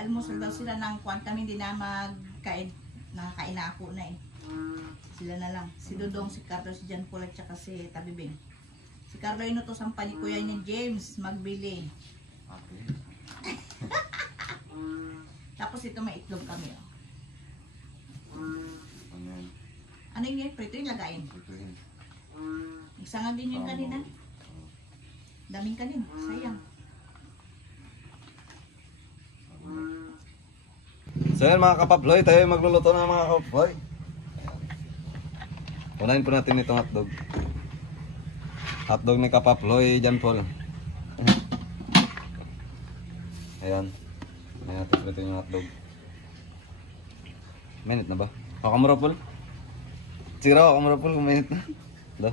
nag-almusal daw sila ng kwan kami, hindi na magkain. Nakakain na ako na eh. Sila na lang. Si Dodong, si Carlo, si Jan Paul at saka si Tabibing. Si Carlo inutosan pa ni Kuya ni James magbili. Okay. Tapos ito may itlog kami. Oh. Ano yan? Ano yung prito yung lagayin? Ito yun. Isa nga din yung kanina. Daming kanin. Sayang. So yan mga kapaploy, tayo magluluto na mga kapaploy. Unahin po natin itong hotdog. Hotdog ni kapaploy, Jan Paul. Ayan. Ayan natin prito yung hotdog. Minute na ba? Kakamura Paul? Sira kakamura Paul kung minute na. Hala?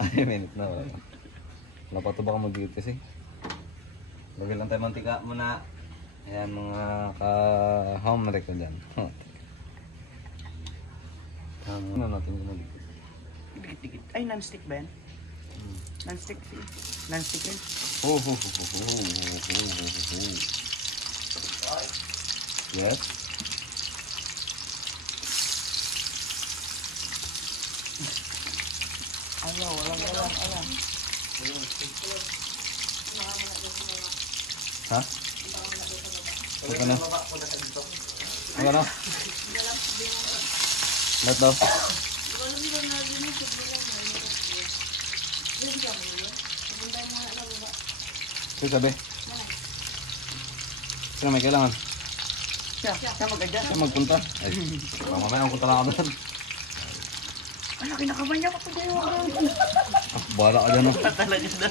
Ay, minute na. Wala pa ito baka mag-gigit kasi. Lagay lang tayo mantika muna. Ayan mga ka-home rec ko dyan. Ano natin yung mag-gigit? Dikit-dikit. Ay, non-stick ba yan? Non-stick. Non-stick yun. Yes. Alam. Ha? Okay na. Ano na? Lahat daw. Sige sabi. Sino may kailangan? Siya mag-adya. Sino magpunta? Ay, mamaya ang punta lang ako doon. Ano, kinakaban niya ako dyan. Bahala ka dyan. Talaga na.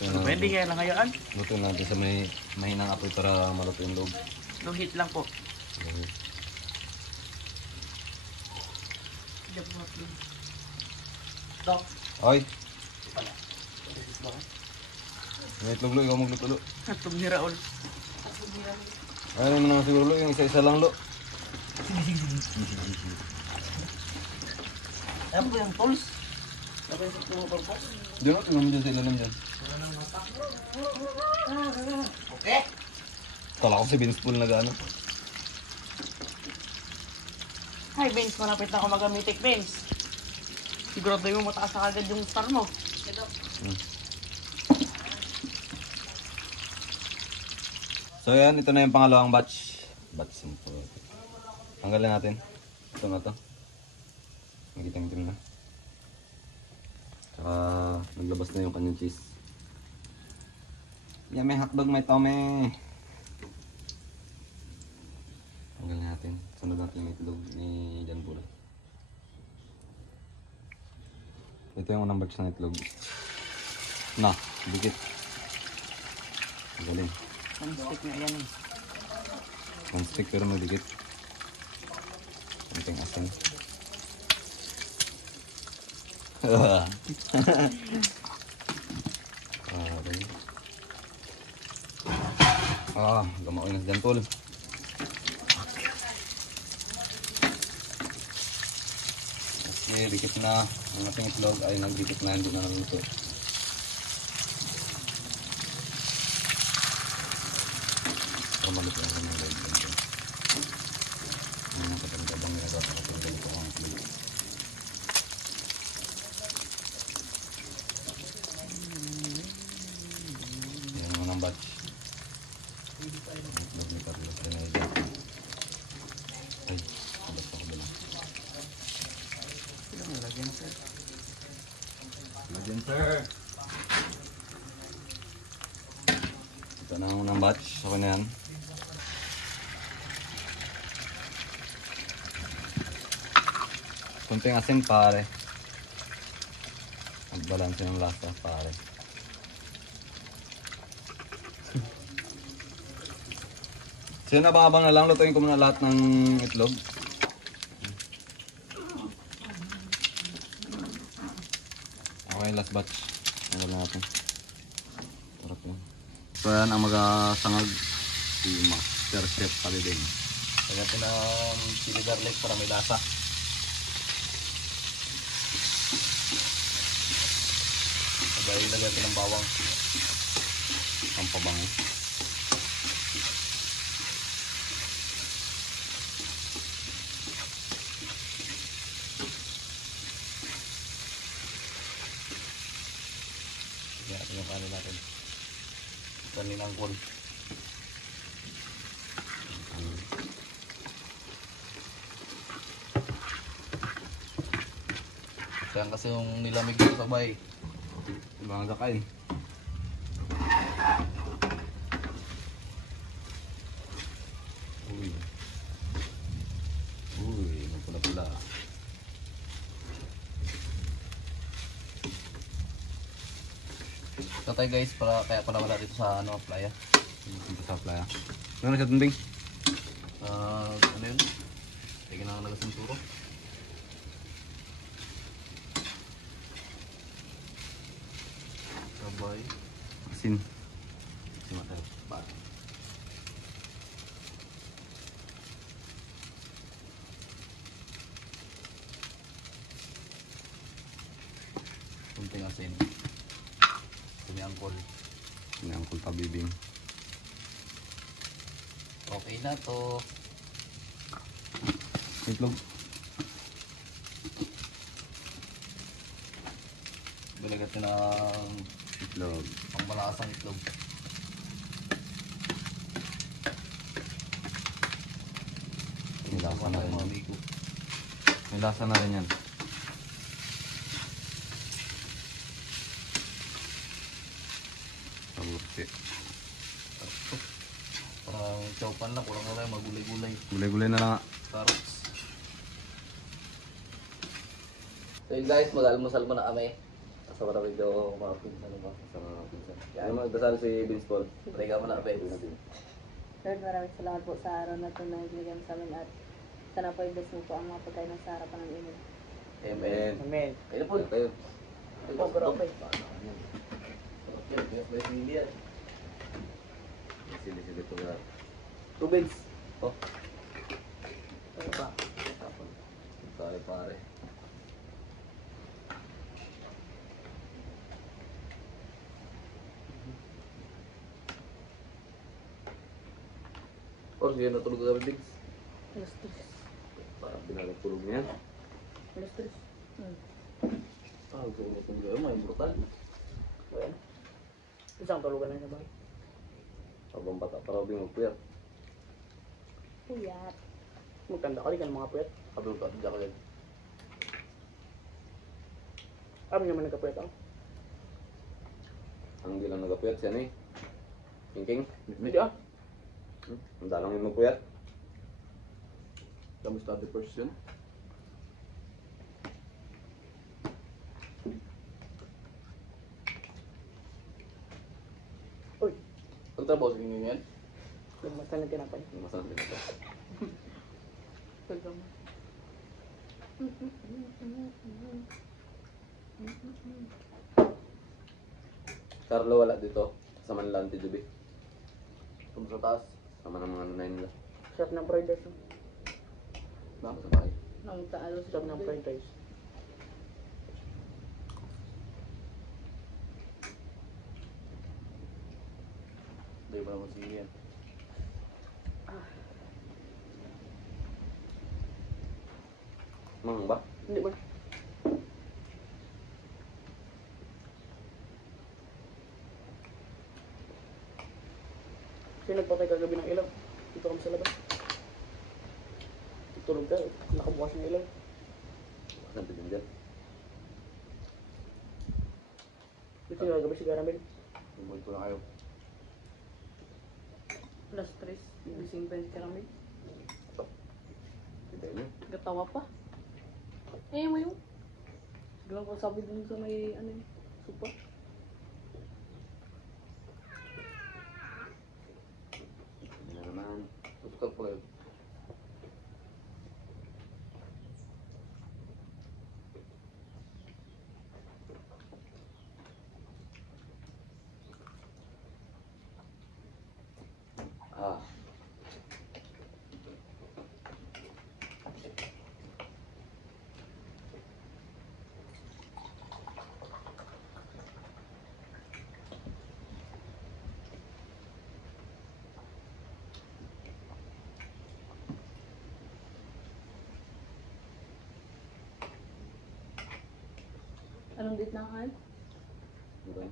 Pwede kaya lang hayaan. Lutuin natin sa may mahinang apoy para maluto yung loob. Low heat lang po. Oy! May itlog lo, ikaw magluto lo. Hatog ni Raul. Ayaw mo naman siguro lo, yung isa-isa lang lo. Ayan po yung tools. Sabay sa purpose. Diyan o, tingnan mo dyan sa ilalim dyan. Okay. Kala ko si Vince Pool na gano'n. Hi Vince, malapit na ako mag-amitik Vince. Siguro tayo mo mataas na agad yung star mo. So yan, ito na yung pangalawang batch. Batch simple. Tanggalin natin. Ito na to. Magitim-tim na. Tsaka naglabas na yung kanyang cheese. Yan, may hotdog, may tome. Tanggalin natin. Sunod natin yung itlog ni Jan Paul. Ito yung unang batch ng itlog. Na, dikit. Galing. Ang stick na yan eh. One stick pero magdikit. Konting asin. Okay. Gamaoy na si Jan Paul. Okay, dikit na. Ang ating itlog ay nagdikit na, hindi na naluto. Maluto ang kanyang leg. Ang katang-katang ginagawa sa katang ganito ang itlog. Yan ang unang batch. Ang itlog ni Carlos Pineda. Ay, kabat pa kabila. Sila mo lagyan sir. Lagyan sir! Ito na ang unang batch. Okay na yan. Kunting asin pare. Magbalanse ng lasa pare. So yun, abang-abang na lang. Lutuin ko muna lahat ng itlog. Okay, last batch. Tanggal na natin. Sarap yun. So yan ang magasangag. Si Master Chef Palidin. Lagyan natin ng chili garlic para may lasa. Dahil lagyan natin ng bawang. Ang pabango. Lagyan natin yung kanin natin. Kanin ang kol. Kaya kasi yung nilamig dito sa bahay. Mga kakain. Uy. Uy, magpula-pula. So tayo guys, kaya pala wala dito sa playa. Dito sa playa. Ano na siya tunding? Ano yun? Tingin na nagas ng turo. Sabay. Asin. Asin matay. Bad. Kunting asin. Kumiangkol. Kumiangkol tabibing. Okay na to. Itlog. Balagat na ng itlog. Ang malakas ang itlog. May lasa na rin yan. May lasa na rin yan. Sabuti. Parang chowpan lang. Kulang-kulang magulay-gulay. Gulay-gulay na lang. Carrots. So yun guys, mag-almusal muna kami. Sa mga video mga pinsan naman. Sa mga pinsan. Kaya magdasal si Vince Paul. Pray ka muna, Vince. Lord, maraming salamat po sa araw na ito na ibigay mo sa amin at sana po i-bless mo po ang mga pagkain ng sa harapan ng inyo. Amen. Amen. Ayun po. Kayo. Po, grabe. Sili-sili po na. Two beans. Oh. Ano ba? Pare. Oh, sige, natulog ka Biggs. Alas 3. Parang pinagtulog niya. Alas 3. Gusto ko natulog kayo, may brutal. Well, isang tulugan na siya ba? Habang bata, parang bingog-puyat. Puyat. Magkanda ka rin ng mga puyat. Habang bata, diyan ka din. Alam niyo man nagkapuyat ako. Ang hindi lang nagapuyat siya eh. King. Hindi ah. Ang dalang yung magpuyat. Kamusta the person? Uy, Pagtrabaho sa inyo yan, nagmasal na tinapay. masarap din ito. Welcome. Carlo wala dito. Sama nila Auntie Juby. Kung sa taas, sama ng mga nanay nila. Sarap ng fried rice. Dapat sa bahay. Ang taalo Sarap ng fried rice. Hindi pa naman sige yan. Mang ba? Hindi ba? Kasi nagpatay kagabi ng ilaw. Dito kami sa labas. Tulog ka, nakabukas ng ilaw. Saan din dyan? Dito yung kagabi si Garamel. Tumulit ko na kayo. Alas 3. Gising pa yung karamay. Hindi nyo. Gatawa pa. Eh, mo yung. Biglang ko sabi dun sa may ano yun. Supa. Hindi na naman. Tutukal po kayo. Ah. Anong date na kayo? Ito.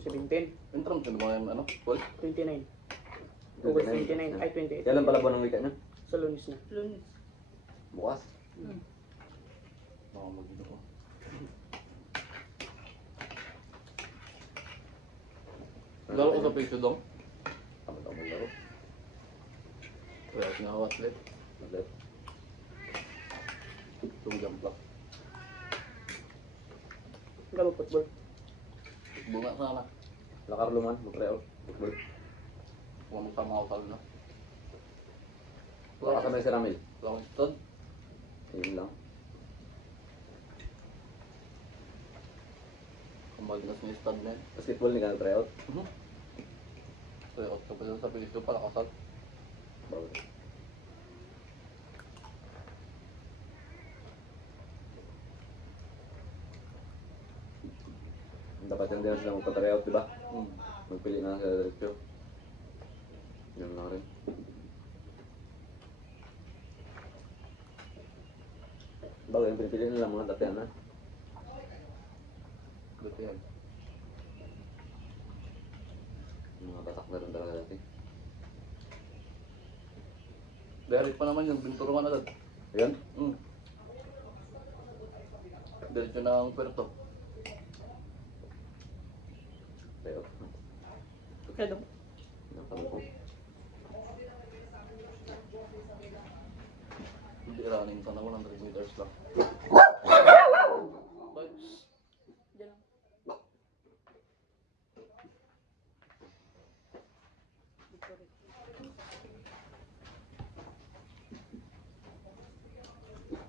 17, Intram ka naman ano? Paul? 29. August 29, ay 28. Kailan pala buwan ng wika niya? Sa Lunes na. Lunes. Bukas. Hmm. Baka mag-ino ko. Laro ko sa picture dong. Tama tama laro. Kaya ako atlet. Atlet. Tunggam block. Gabo football. Bunga sana. Lakar luman, mag-tryout. Football. Kung magtama ako talo na. Wala ka na si Ramil. Wala akong stud. Yun lang. Kumalinas mo yung stud na yun. Basketball ni ka na-tryout? Tryout ka pa dyan sa pilis ko para kasal. Bawal. Dapat yan din sila magpa-tryout, di ba? Magpili na sa diretsyo. Yun lang rin. Bago yung pinipili nila mga dati na. Dati yan. Mga batak na rin talaga dati. Direct pa naman yung binturuan agad. Yan? Diretso na ang puerto. Pero, Kaya nakaloko. Hindi running pa na 100 meters lang. Diyan lang.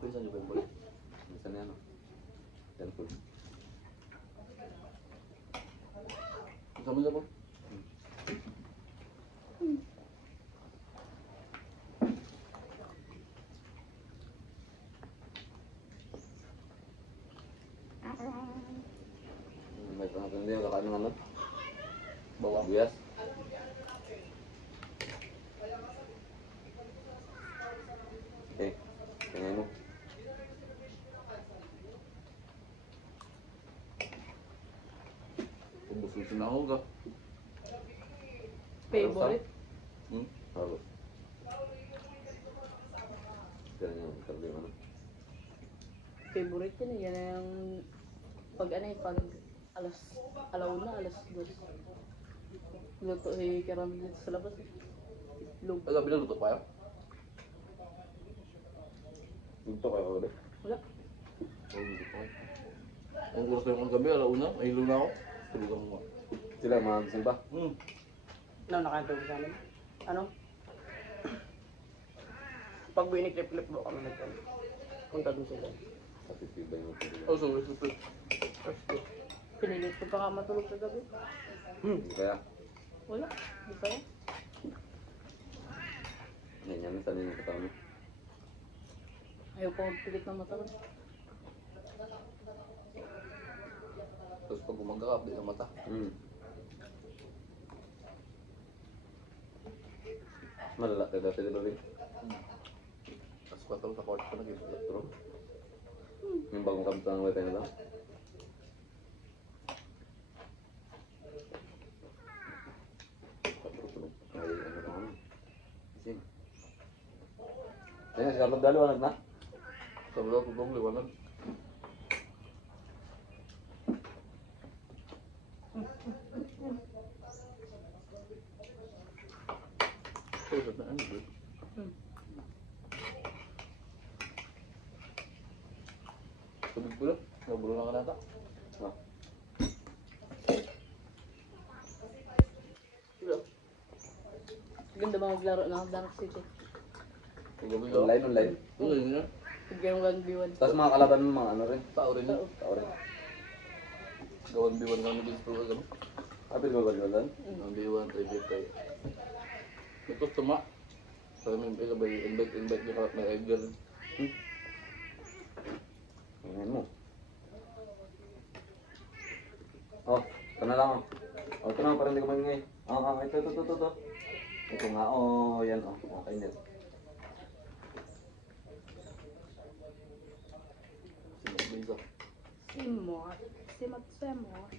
Pinsan nyo ba yung ball? Pinsan yan, no? Tenfold. Pinsan mo nila po? May pangatang din, kakain ng ano? Bawang buyas. Okay, tingnan mo. Ubususin na ako ka. Favorite? Harus. Kaya yung karbi ano. Favorite yun. Yan yung pag ano yung pag alauna, alas 2. Luto si Karam dito sa labas. Lug. Ay, sabi na luto pa yun? Luto kayo ulit. Wala. Oh, luto pa yun. Ang oras na yung gabi, alauna, ay luna ako. Tulugan mo. Sila, mga gising ba? nakatulog sa amin. Ano? Pag biniklip-klip mo kami nagkano. Punta dun sila. Satisfied ba yung mga Oh, so, super. Pinilit ko pa nga matulog sa gabi. Hindi kaya, Wala. Hindi kaya. ganyan na sanay ng katawan mo. Ayaw ko magpilit na matulog. Tapos pag gumagakap, di na mata. Malala ka dati, di ba, Vin? Tapos 4 sa court pa nag-ibig. Yung bagong kapitan ng wifi na lang. Ay, ano ba kami? Isin. Ayun, si Carlo Dalo, anak na? Sabi daw, tutong liwanag. Susot na ano, bro? Tubig pula? Nabulo na ka nata? Ganda ba maglaro ng Dark City? Online, online. Online na. Bigyan mo 1v1. Tapos mga kalaban mo, mga ano rin? Tao rin. Tao. Tao rin. Gawan B1 kami din sa ano? Kapit ba ba doon? Ang B1, 350. Ito tuma. Sabi mo, ikaw ba invite niyo ka may Edgar? Ngayon mo. Oh, ito na lang oh. Oh, ito na, parang hindi ko maingay. Ito. Ito nga, oh, yan oh. Okay net. mat. Si mat sa mat.